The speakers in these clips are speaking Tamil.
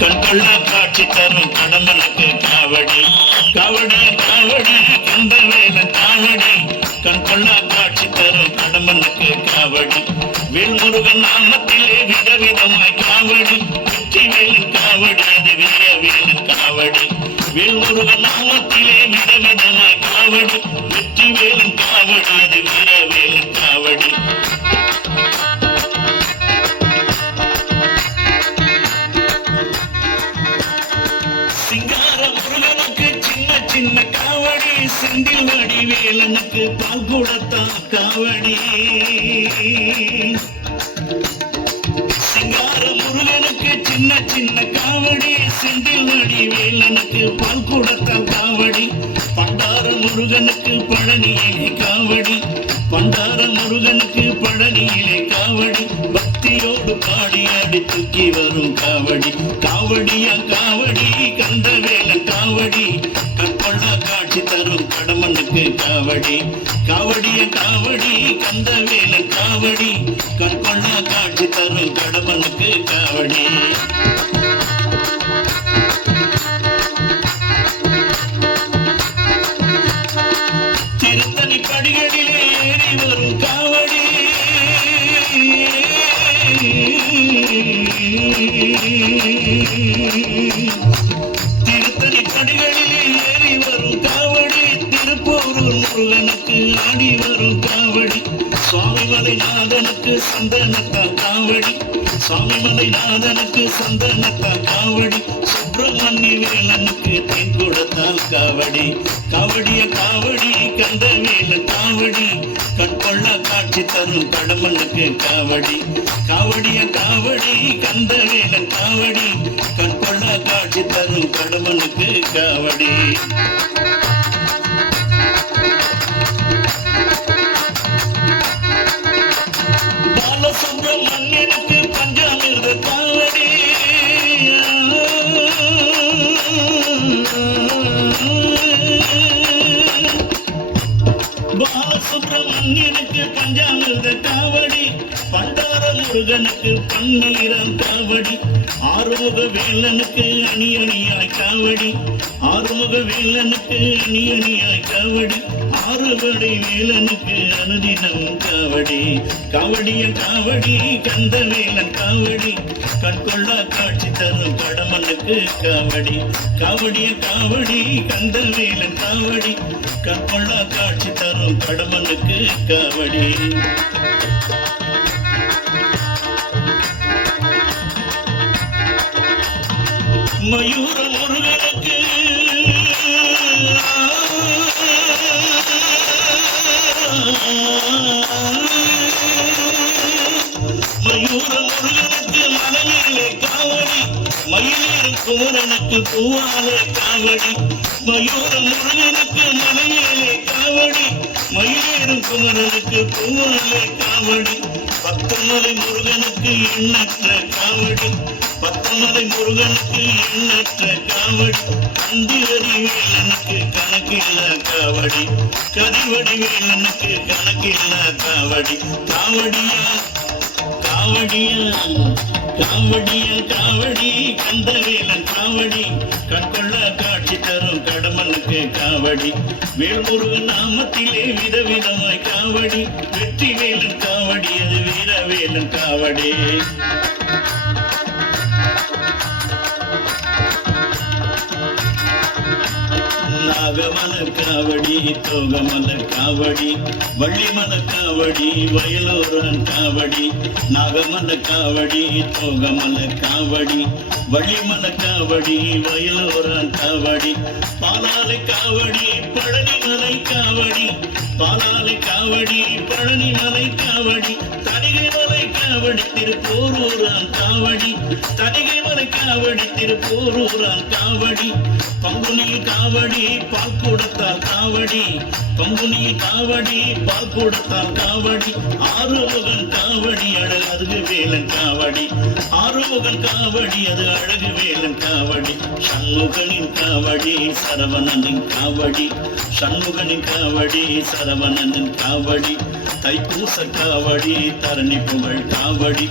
கண்கொள்ள காட்சி தரும் கடம்பனுக்கு காவடி காவடி காவடி கந்த வேலன் காவடி கண்கொள்ள காட்சி தரும் கடம்பனுக்கு காவடி வேல்முருகன் நாமத்திலே விதவிதமாய் காவடி வெற்றி வேலன் காவடி அது வீர வேலன் காவடி வேல்முருகன் நாமத்திலே விதவிதமாய் காவடி வெற்றி வேலன் காவடி அது வீர வேலன் காவடி சிங்கார முருகனுக்கு சின்ன சின்ன காவடி செந்தில் வடி வேலனுக்கு பால் கூடத்தான் காவடி சிங்கார முருகனுக்கு சின்ன சின்ன காவடி செந்தில் வடி வேலனுக்கு பால் கூடத்தான் காவடி பண்டார முருகனுக்கு பழனியிலே காவடி பண்டார முருகனுக்கு பழனியிலே காவடி பக்தியோடு பாடியாடி தூக்கி வரும் காவடி காவடியா காவடி கந்த வேலன் காவடி கற்பொள்ள காட்சி தரும் கடம்பனுக்கு காவடி காவடிய காவடி கந்த வேலன் காவடி கற்பொள்ள காட்சி தரும் கடம்பனுக்கு காவடி திருத்தணி படிகளிலே ஏறி வரும் காவடி திருத்தணி படிகளிலே ஏறி வரும் காவடி திருப்போரூர் முருகனுக்கு ஆடி வரும் காவடி சுவாமிமலை நாதனுக்கு சந்தனத்தா காவடி சுவாமிமலை நாதனுக்கு சந்தனத்தா காவடி சுப்பிரமணிய வேலனுக்கு தென் கொடுத்தால் காவடி காவடிய காவடி கந்த வேலன் காவடி கண்கொள்ள காட்சி தரும் கடம்பனுக்கு காவடி காவடிய காவடி கந்த வேலன் காவடி கண்கொள்ள காட்சி தரும் கடம்பனுக்கு காவடி பாலசுப்ரமணியனுக்கு பஞ்சாமிர்த காவடி பாலசுப்ரமணியனுக்கு பஞ்சாமிர்த காவடி பண்டார முருகனுக்கு பன்னீரம் காவடி ஆறுமுக வேலனுக்கு அணி அணியாய் காவடி ஆறுமுக வேலனுக்கு அணி அணியாய் காவடி ஆறுபடை வேலனுக்கு அனுதினம் காவடி காவடிய காவடி கந்த வேலன் காவடி கண்கொள்ள காட்சி தரும் கடம்பனுக்கு காவடி காவடிய காவடி கந்த வேலன் காவடி கண்கொள்ள காட்சி தரும் கடம்பனுக்கு காவடி மயூர முருகனுக்கு மயூர முருகனுக்கு மலையிலே காவடி மயிலேறும் குமரனுக்கு பூவாலே காவடி மயூர முருகனுக்கு மலையிலே காவடி மயிலேறும் குமரனுக்கு பூவாலே காவடி பத்தமலை முருகனுக்கு எண்ணற்ற காவடி பத்தமலை முருகனுக்கு எண்ணற்ற காவடி கந்திவடி வேலனுக்கு கணக்கில்ல காவடி கதிவடி வேலனுக்கு கணக்கில்ல காவடி காவடியா காவடியா காவடியா காவடி கந்த வேலன் காவடி கண்கொள்ள காட்சி தரும் கடம்பனுக்கு காவடி வேல்முருகன் நாமத்திலே விதவிதமாய் காவடி வெற்றி வேலன் காவடி அது வீர வேலன் காவடி நாகமல காவடி தோகமல காவடி வள்ளிமல காவடி வயலூரன் காவடி நாகமல காவடி தோகமல காவடி வள்ளிமல காவடி வயலூரன் காவடி பாலாலை காவடி பழனிமலை காவடி பாலாலை காவடி பழனிமலை காவடி தணிகை மலை காவடி திருப்போரூரான் காவடி தணிகை மலை காவடி திருப்போரூரான் காவடி பங்குனி காவடி பால் கொடுத்தால் காவடி பங்குனி காவடி பால் கொடுத்தால் காவடி ஆறுமுகன் காவடி அழகு வேலன் காவடி ஆறுமுகன் காவடி அது அழகு வேலன் காவடி சண்முகனின் காவடி சரவணனின் காவடி சண்முகனின் காவடி சரவணனின் காவடி தைப்பூச காவடி தரணி புகழ் காவடி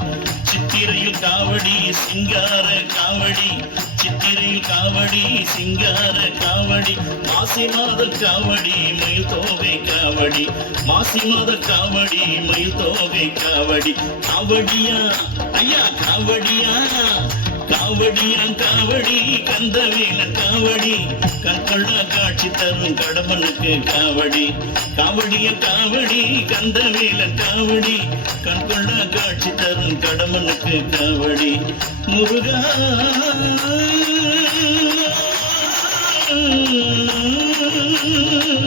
சித்தி சித்திரையில் காவடி சிங்கார காவடி, சித்திரையில் காவடி சிங்கார காவடி, மாசி மாத காவடி மயில் தோகை காவடி, மாசி மாத காவடி மயில் தோகை காவடி. காவடியா ஐயா காவடியா, காவடியா காவடி கந்தவேலன் காவடி, கண்கொள்ளா காட்சி தரும் கடம்பனுக்கு காவடி. காவடிய காவடி கந்தவேலன் காவடி, கண்கொள்ளா காட்சி தரும் கடம்பனுக்கு காவடி. முருகா